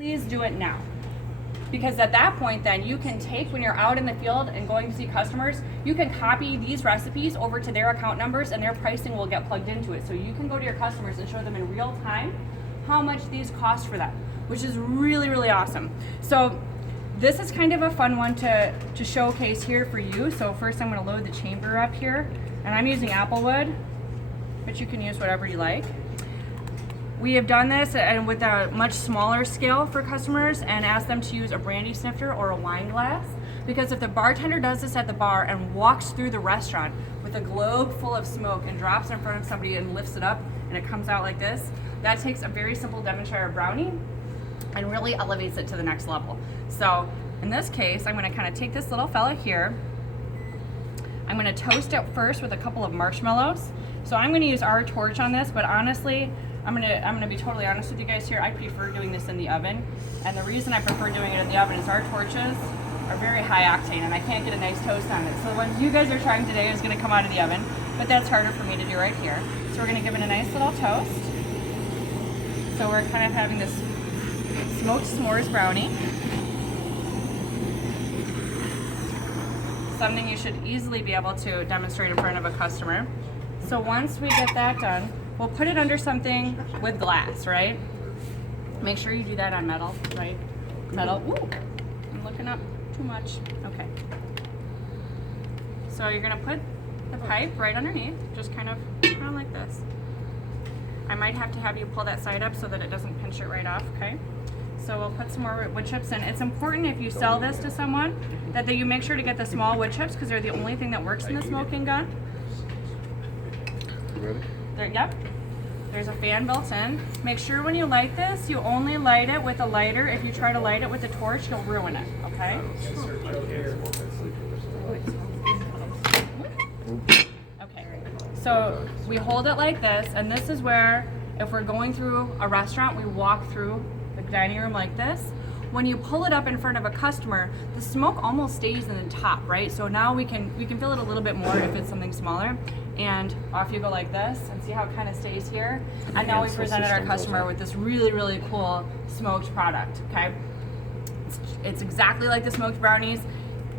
please do it now. Because at that point then you can take, when you're out in the field and going to see customers, you can copy these recipes over to their account numbers and their pricing will get plugged into it. So you can go to your customers and show them in real time how much these cost for them, which is really, really awesome. So this is kind of a fun one to showcase here for you. So first I'm going to load the chamber up here, and I'm using applewood, but you can use whatever you like. We have done this and with a much smaller scale for customers and asked them to use a brandy snifter or a wine glass, because if the bartender does this at the bar and walks through the restaurant with a globe full of smoke and drops it in front of somebody and lifts it up and it comes out like this, that takes a very simple Devonshire brownie and really elevates it to the next level. So in this case, I'm going to kind of take this little fella here. I'm going to toast it first with a couple of marshmallows. So I'm going to use our torch on this, but honestly, I'm gonna be totally honest with you guys here. I prefer doing this in the oven, and the reason I prefer doing it in the oven is our torches are very high octane, and I can't get a nice toast on it. So the ones you guys are trying today is going to come out of the oven, but that's harder for me to do right here. So we're going to give it a nice little toast. So we're kind of having this smoked s'mores brownie. Something you should easily be able to demonstrate in front of a customer. So once we get that done, we'll put it under something with glass, right? Make sure you do that on metal, right? Metal. Ooh, I'm looking up too much. Okay. So you're gonna put the pipe right underneath, just kind of like this. I might have to have you pull that side up so that it doesn't pinch it right off, okay? So we'll put some more wood chips in. It's important if you sell this to someone that you make sure to get the small wood chips, because they're the only thing that works in the smoking gun. You ready? Yep. There's a fan built in. Make sure when you light this, you only light it with a lighter. If you try to light it with a torch, you'll ruin it, okay? Okay, so we hold it like this, and this is where, if we're going through a restaurant, we walk through the dining room like this. When you pull it up in front of a customer, the smoke almost stays in the top, right? So now we can feel it a little bit more if it's something smaller. And off you go like this, and see how it kind of stays here. And now we presented our customer with this really, really cool smoked product, okay? It's exactly like the smoked brownies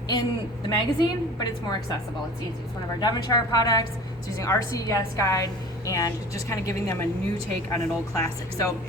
in the magazine, but it's more accessible. It's easy. It's one of our Devonshire products. It's using our CES guide and just kind of giving them a new take on an old classic. So